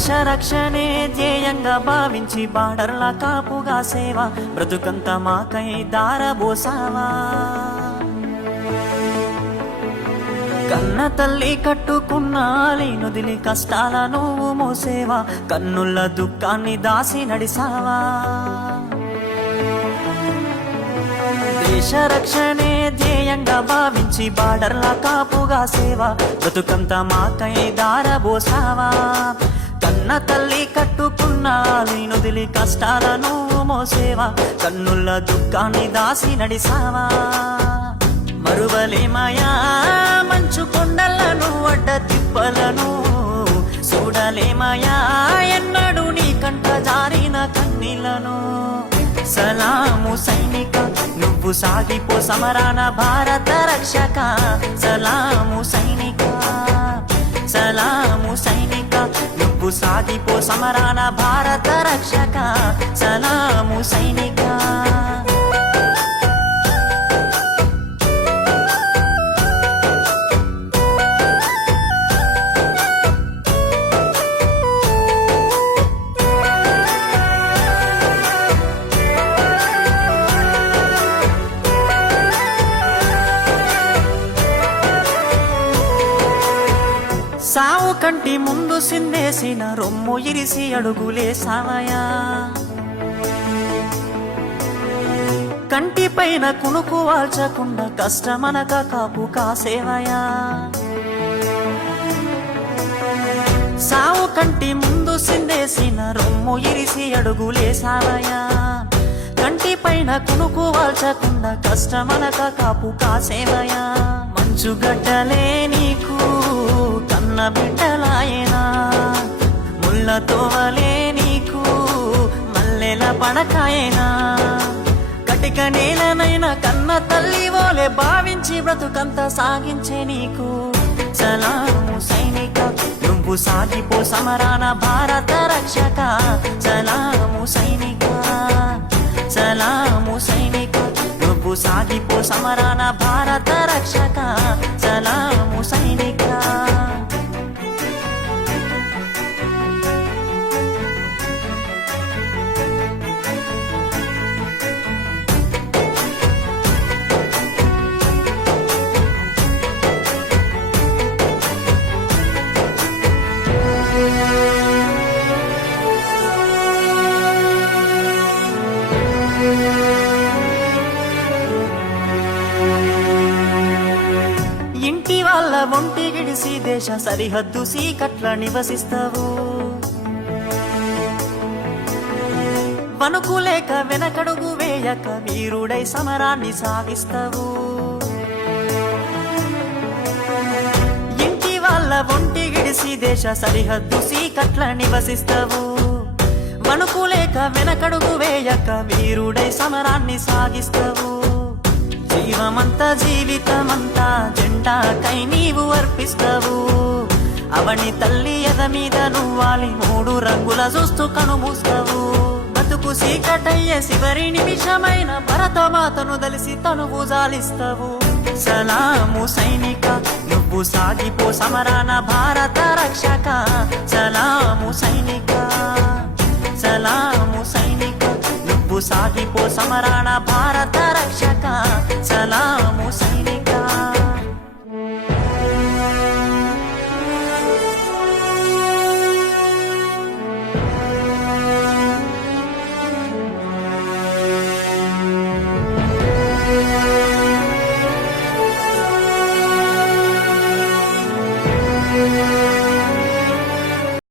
దేశ రక్షణే ధ్యేయంగా భావించి బార్డర్ల కాపుగా సేవ బ్రతుకంత మాకై దారబోసావా? కన్న తల్లి కట్టుకున్న లేనుదిలి కష్టాల నువ్వు మోసేవా కన్నుల దుఃఖాన్ని దాసి నడిసావా? దేశ రక్షణే ధ్యేయంగా భావించి బార్డర్ల కాపుగా సేవ బ్రతుకంత మాకై దారబోసావా? కన్న తల్లి కట్టుకున్న లేనుదిలి కష్టాలను మోసేవా? కన్నుల దుఃఖాన్ని దాసి నడిసావా? మరువలేమయా మంచు కొండలను అడ్డ తిప్పలను చూడలేమయా ఎన్నడు నీ కంట జారిన కన్నీలను సలాము సైనిక నువ్వు సాగిపో సమరాన భారత రక్షక. సలా సాగిపో సమరాన భారత రక్షక సలాము సావు కంటి ముందు సిందేసిన రొమ్ము ఇరిసి అడుగులే సావయా. కంటి పైన కునుకు వాల్చకుండా కష్టమనక కాపు కాసేవయా. సావు కంటి ముందు సిందేసిన రొమ్ము ఇరిసి అడుగులే సావయా. కంటి పైన కునుకు వాల్చకుండా కష్టమనక కాపు కాసేవయా. మంచుగడ్డలే నీకు కన్న బిడ్డలాయనా? ముళ్ళ తోవలే నీకు మల్లెల పడకాయనా కటిక నేలనైనా కన్న తల్లి ఓలే భావించి బ్రతుకంత సాగించే నీకు సలాము సైనిక నువ్వు సాగిపో సమరాన భారత రక్షక. సలాము సైనిక సలాము సైనిక నువ్వు సాగిపో సమరాన భారత రక్షక. సలాము సైనిక. ఇంటి వాళ్ళ ఒంటి గిడిసి దేశ సరిహద్దు సీకట్ల నివసిస్తావు. వణుకులేక వెనకడుగు వేయక వీరుడై సమరాన్ని సాగిస్తావు. ఇంటి వాళ్ళ ఒంటి గిడిసి దేశ సరిహద్దు సీకట్ల నివసిస్తావు. వణుకులేక వెనకడుగు వేయక వీరుడై సమరాన్ని సాగిస్తావు. జీవమంతా జీవితమంతా జెండాకై నీవు అర్పిస్తావు. అవని తల్లి ఎద మీద నువ్వాలి మూడు రంగుల చూస్తూ కనుమూస్తావు. బతుకు సీకటయ్యే శివరి నిమిషమైన భరతమాతను దలిసి తనువు జాలిస్తావు. సలాము సైనిక నువ్వు సాగిపో సమరాన భారత రక్షక. సలాము సైనిక సలాము సైనిక నువ్వు సాగిపో సమరాన భారత రక్షక